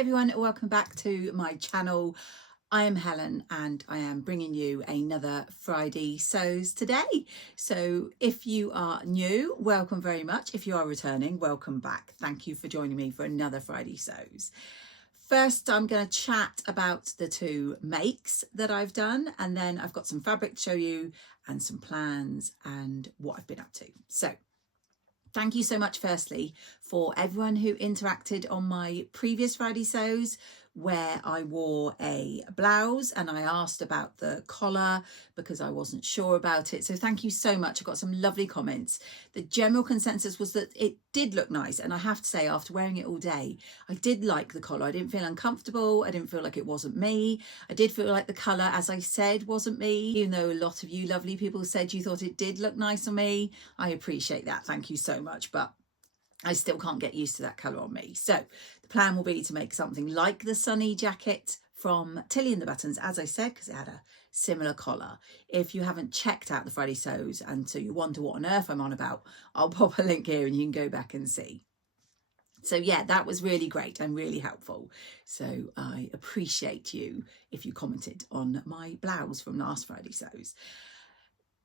everyone, welcome back to my channel. I am Helen and I am bringing you another Friday Sews today. So if you are new, welcome very much. If you are returning, welcome back. Thank you for joining me for another Friday Sews. First, I'm going to chat about the two makes that I've done, and then I've got some fabric to show you and some plans and what I've been up to. So thank you so much, firstly, for everyone who interacted on my previous Friday Sews, where I wore a blouse and I asked about the collar because I wasn't sure about it. So thank you so much. I got some lovely comments. The general consensus was that it did look nice. And I have to say, after wearing it all day, I did like the collar. I didn't feel uncomfortable. I didn't feel like it wasn't me. I did feel like the colour, as I said, wasn't me. Even though a lot of you lovely people said you thought it did look nice on me. I appreciate that. Thank you so much. But I still can't get used to that colour on me. So the plan will be to make something like the sunny jacket from Atelier and the Buttons, as I said, because it had a similar collar. If you haven't checked out the Friday Sews and so you wonder what on earth I'm on about, I'll pop a link here and you can go back and see. So yeah, that was really great and really helpful. So I appreciate you if you commented on my blouse from last Friday Sews.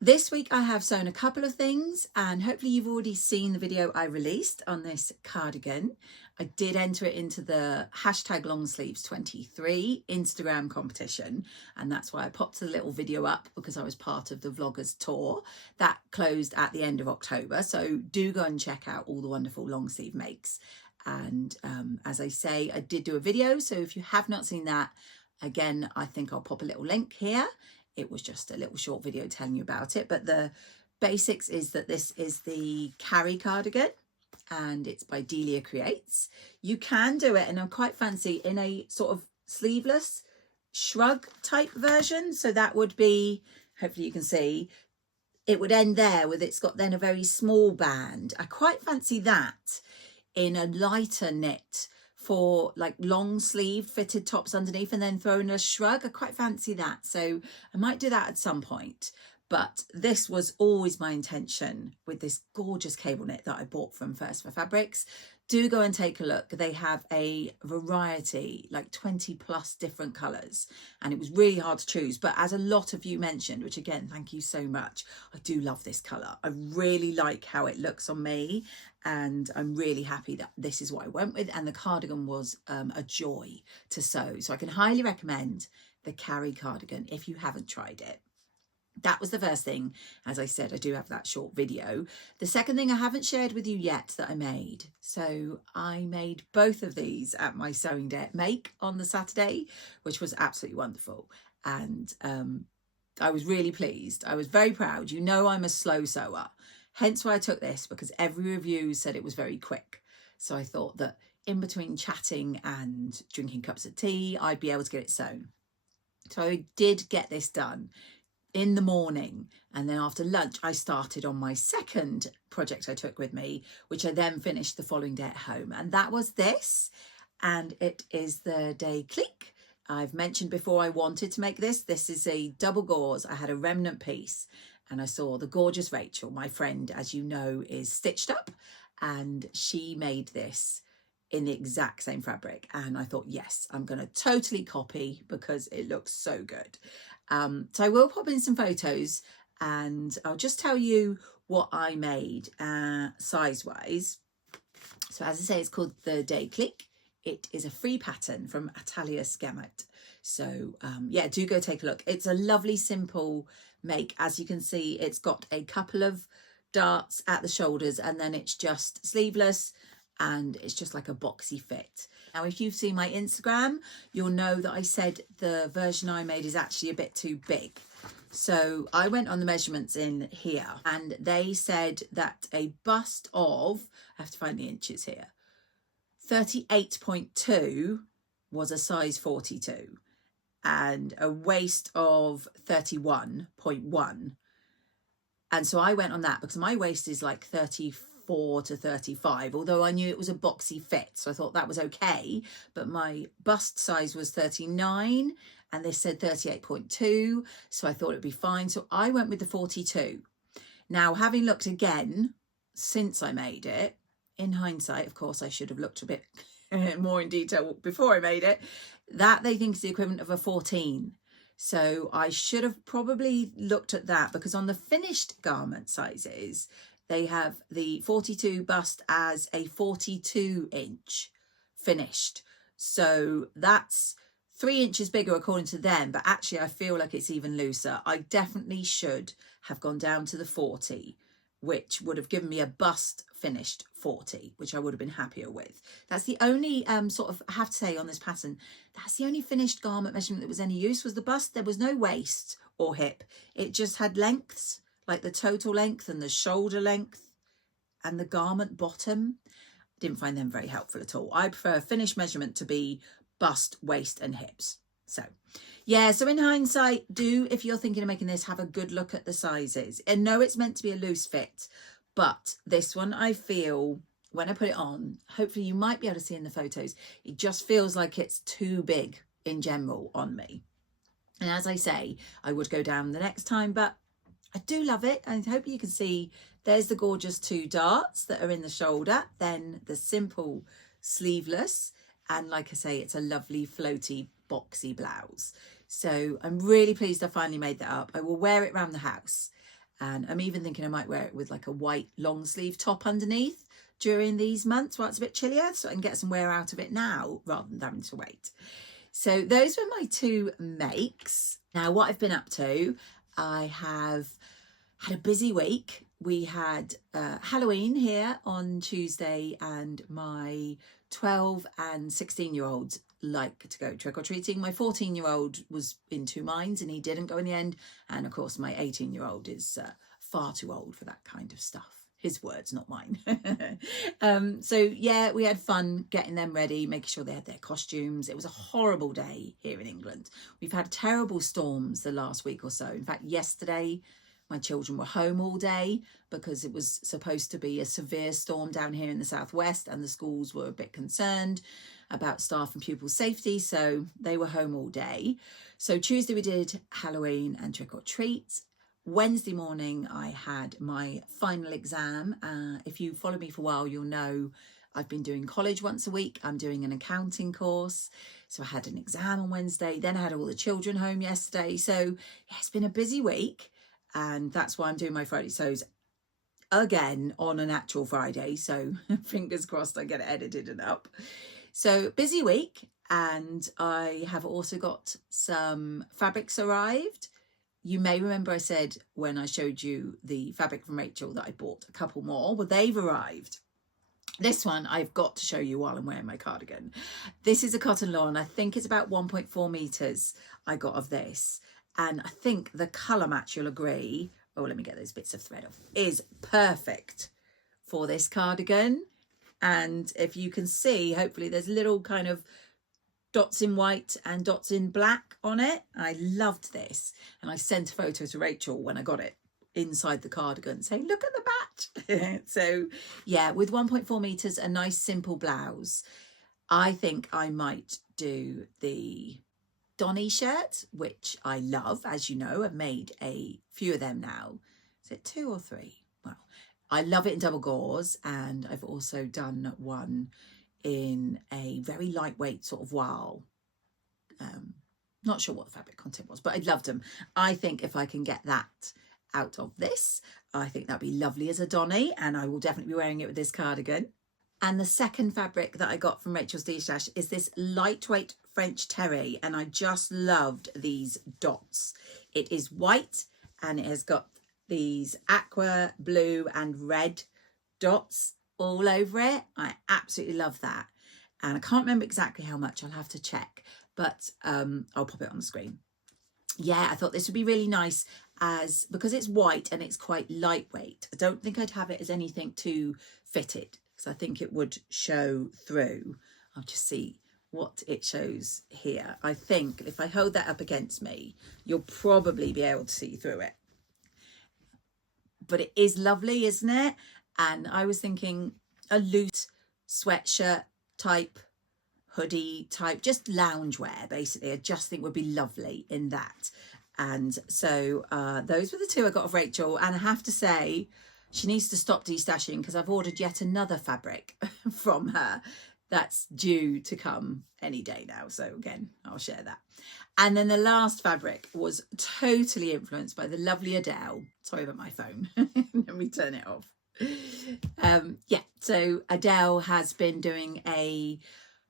This week I have sewn a couple of things, and hopefully you've already seen the video I released on this cardigan. I did enter it into the hashtag longsleeves23 Instagram competition, and that's why I popped the little video up, because I was part of the vloggers tour that closed at the end of October. So do go and check out all the wonderful long sleeve makes. And as I say, I did do a video, so if you have not seen that, again, I think I'll pop a little link here. It was just a little short video telling you about it, but the basics is that this is the carry cardigan and it's by Declic Creates. You can do it, and I'm quite fancy, in a sort of sleeveless shrug type version. So that would be, hopefully you can see, it would end there with, it's got then a very small band. I quite fancy that in a lighter knit for like long sleeve fitted tops underneath and then throw in a shrug. I quite fancy that. So I might do that at some point. But this was always my intention with this gorgeous cable knit that I bought from First for Fabrics. Do go and take a look. They have a variety, like 20 plus different colours, and it was really hard to choose. But as a lot of you mentioned, which again, thank you so much, I do love this colour. I really like how it looks on me, and I'm really happy that this is what I went with. And the cardigan was a joy to sew. So I can highly recommend the carry cardigan if you haven't tried it. That was the first thing. As I said, I do have that short video. The second thing I haven't shared with you yet that I made. So I made both of these at my sewing day make on the Saturday, which was absolutely wonderful. And I was really pleased. I was very proud. You know, I'm a slow sewer. Hence why I took this, because every review said it was very quick. So I thought that in between chatting and drinking cups of tea, I'd be able to get it sewn. So I did get this done in the morning, and then after lunch I started on my second project I took with me, which I then finished the following day at home, and that was this, and it is the Declic. I've mentioned before I wanted to make this. This is a double gauze. I had a remnant piece and I saw the gorgeous Rachel, my friend, as you know, is Stitched Up, and she made this in the exact same fabric, and I thought, yes, I'm going to totally copy because it looks so good. So I will pop in some photos and I'll just tell you what I made size wise. So as I say, it's called the Declic. It is a free pattern from Atelier Scammit. So yeah, do go take a look. It's a lovely simple make. As you can see, it's got a couple of darts at the shoulders, and then it's just sleeveless, and it's just like a boxy fit. Now, if you've seen my Instagram, you'll know that I said the version I made is actually a bit too big. So I went on the measurements in here, and they said that a bust of, I have to find the inches here, 38.2 was a size 42, and a waist of 31.1. And so I went on that because my waist is like 34 to 35, although I knew it was a boxy fit, so I thought that was okay. But my bust size was 39 and this said 38.2, so I thought it'd be fine. So I went with the 42. Now, having looked again since I made it, in hindsight, of course, I should have looked a bit more in detail before I made it, that they think is the equivalent of a 14. So I should have probably looked at that, because on the finished garment sizes, they have the 42 bust as a 42-inch finished. So that's 3 inches bigger according to them, but actually I feel like it's even looser. I definitely should have gone down to the 40, which would have given me a bust finished 40, which I would have been happier with. That's the only sort of, I have to say on this pattern, that's the only finished garment measurement that was any use, was the bust. There was no waist or hip. It just had lengths, like the total length and the shoulder length and the garment bottom. Didn't find them very helpful at all. I prefer a finished measurement to be bust, waist and hips. So yeah, so in hindsight, if you're thinking of making this, have a good look at the sizes. And no, it's meant to be a loose fit, but this one, I feel when I put it on, hopefully you might be able to see in the photos, it just feels like it's too big in general on me. And as I say, I would go down the next time, but I do love it. I hope you can see there's the gorgeous 2 darts that are in the shoulder, then the simple sleeveless. And like I say, it's a lovely floaty boxy blouse. So I'm really pleased I finally made that up. I will wear it around the house. And I'm even thinking I might wear it with like a white long sleeve top underneath during these months while it's a bit chillier, so I can get some wear out of it now rather than having to wait. So those were my 2 makes. Now what I've been up to, I have had a busy week. We had Halloween here on Tuesday, and my 12 and 16-year-olds like to go trick-or-treating. My 14-year-old was in 2 minds and he didn't go in the end. And of course, my 18-year-old is far too old for that kind of stuff. His words, not mine. So yeah, we had fun getting them ready, making sure they had their costumes. It was a horrible day here in England. We've had terrible storms the last week or so. In fact, yesterday, my children were home all day because it was supposed to be a severe storm down here in the southwest, and the schools were a bit concerned about staff and pupil safety, so they were home all day. So Tuesday we did Halloween and trick or treat. Wednesday morning I had my final exam. If you follow me for a while, you'll know I've been doing college once a week. I'm doing an accounting course. So I had an exam on Wednesday. Then I had all the children home yesterday. So yeah, it's been a busy week. And that's why I'm doing my Friday sews again on an actual Friday. So fingers crossed I get it edited and up. So busy week. And I have also got some fabrics arrived. You may remember I said when I showed you the fabric from Rachel that I bought a couple more. Well, they've arrived. This one I've got to show you while I'm wearing my cardigan. This is a cotton lawn. I think it's about 1.4 meters I got of this. And I think the colour match, you'll agree, oh, let me get those bits of thread off, is perfect for this cardigan. And if you can see, hopefully there's little kind of dots in white and dots in black on it. I loved this. And I sent a photo to Rachel when I got it inside the cardigan saying, look at the batch. So yeah, with 1.4 meters, a nice simple blouse. I think I might do the Donny shirt, which I love, as you know. I've made a few of them now. Is it 2 or 3? Well, I love it in double gauze, and I've also done one in a very lightweight sort of voile. Not sure what the fabric content was, but I loved them. I think if I can get that out of this, I think that'd be lovely as a Donny, and I will definitely be wearing it with this cardigan. And the second fabric that I got from Rachel's Destash is this lightweight French terry, and I just loved these dots. It is white and it has got these aqua, blue and red dots all over it. I absolutely love that. And I can't remember exactly how much, I'll have to check, but I'll pop it on the screen. Yeah, I thought this would be really nice because it's white and it's quite lightweight. I don't think I'd have it as anything too fitted, because I think it would show through. I'll just see what it shows here. I think if I hold that up against me, you'll probably be able to see through it. But it is lovely, isn't it? And I was thinking a loose sweatshirt type, hoodie type, just loungewear basically. I just think would be lovely in that. And so those were the 2 I got of Rachel. And I have to say, she needs to stop destashing because I've ordered yet another fabric from her. that's due to come any day now. So again, I'll share that. And then the last fabric was totally influenced by the lovely Adele. Sorry about my phone. Let me turn it off. Yeah, so Adele has been doing a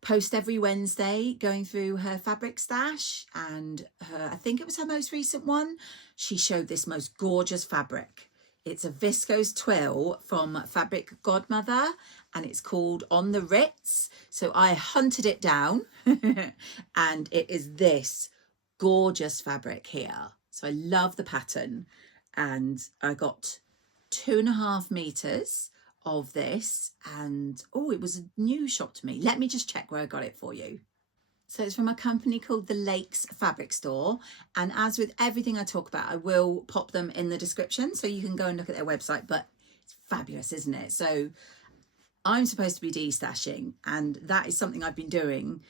post every Wednesday going through her fabric stash, and I think it was her most recent one. She showed this most gorgeous fabric. It's a viscose twill from Fabric Godmother, and it's called On the Ritz. So I hunted it down and it is this gorgeous fabric here. So I love the pattern, and I got 2.5 meters of this, and oh, it was a new shop to me. Let me just check where I got it for you. So it's from a company called the Lakes Fabric Store, and as with everything I talk about, I will pop them in the description so you can go and look at their website. But it's fabulous, isn't it? So I'm supposed to be destashing, and that is something I've been doing.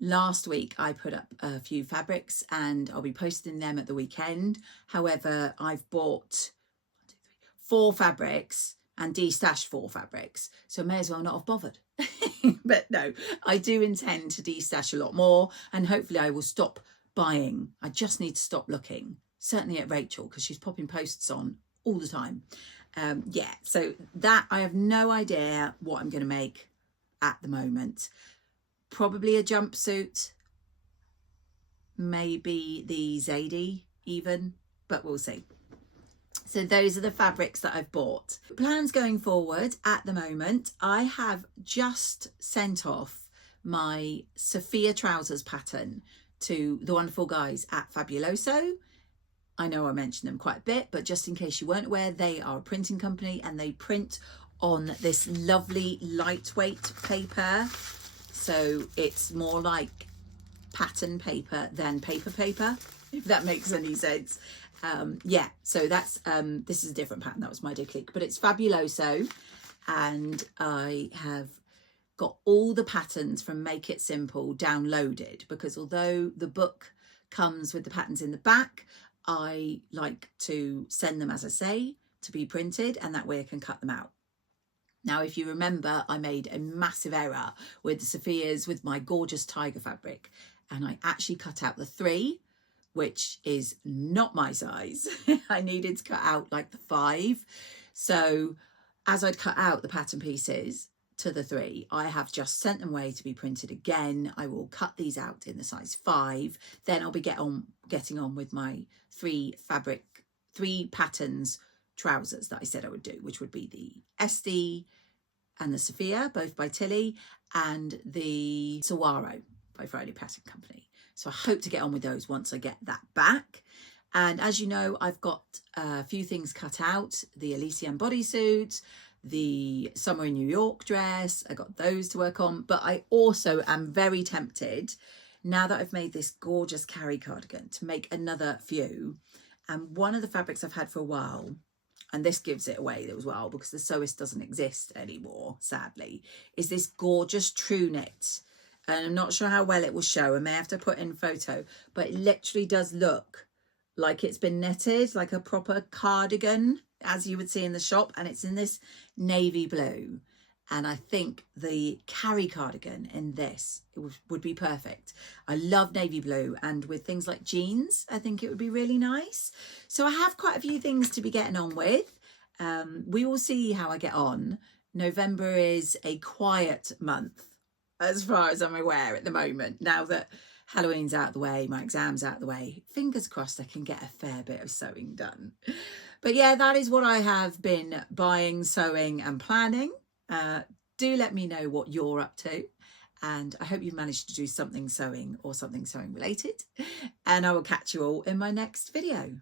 Last week I put up a few fabrics and I'll be posting them at the weekend. However, I've bought 4 fabrics and destashed 4 fabrics, so may as well not have bothered. But no, I do intend to destash a lot more, and hopefully I will stop buying. I just need to stop looking, certainly at Rachel, because she's popping posts on all the time. Yeah, so that I have no idea what I'm going to make at the moment. Probably a jumpsuit, maybe the Zadie even, but we'll see. So those are the fabrics that I've bought. Plans going forward at the moment, I have just sent off my Sophia trousers pattern to the wonderful guys at Fabuloso. I know I mentioned them quite a bit, but just in case you weren't aware, they are a printing company and they print on this lovely lightweight paper. So it's more like pattern paper than paper, if that makes any sense. Yeah, so that's this is a different pattern. That was my Declic, but it's Fabuloso, and I have got all the patterns from Make It Simple downloaded, because although the book comes with the patterns in the back, I like to send them, as I say, to be printed, and that way I can cut them out. Now, if you remember, I made a massive error with the Sophias with my gorgeous tiger fabric, and I actually cut out the 3, which is not my size. I needed to cut out like the 5. So as I'd cut out the pattern pieces to the 3, I have just sent them away to be printed again. I will cut these out in the size 5. Then I'll be getting on with my 3 patterns trousers that I said I would do, which would be the SD and the Sophia, both by Atelier, and the Saguaro by Friday Pattern Company. So I hope to get on with those once I get that back. And as you know, I've got a few things cut out: the Elysian bodysuit, the Summer in New York dress. I got those to work on, but I also am very tempted, now that I've made this gorgeous carry cardigan, to make another few. And one of the fabrics I've had for a while, and this gives it away as well because the sewist doesn't exist anymore, sadly, is this gorgeous true knit. And I'm not sure how well it will show. I may have to put in a photo, but it literally does look like it's been knitted, like a proper cardigan, as you would see in the shop. And it's in this navy blue. And I think the carry cardigan in this would be perfect. I love navy blue, and with things like jeans, I think it would be really nice. So I have quite a few things to be getting on with. We will see how I get on. November is a quiet month, as far as I'm aware at the moment. Now that Halloween's out of the way, my exam's out of the way, fingers crossed I can get a fair bit of sewing done. But yeah, that is what I have been buying, sewing and planning. Do let me know what you're up to, and I hope you've managed to do something sewing or something sewing related, and I will catch you all in my next video.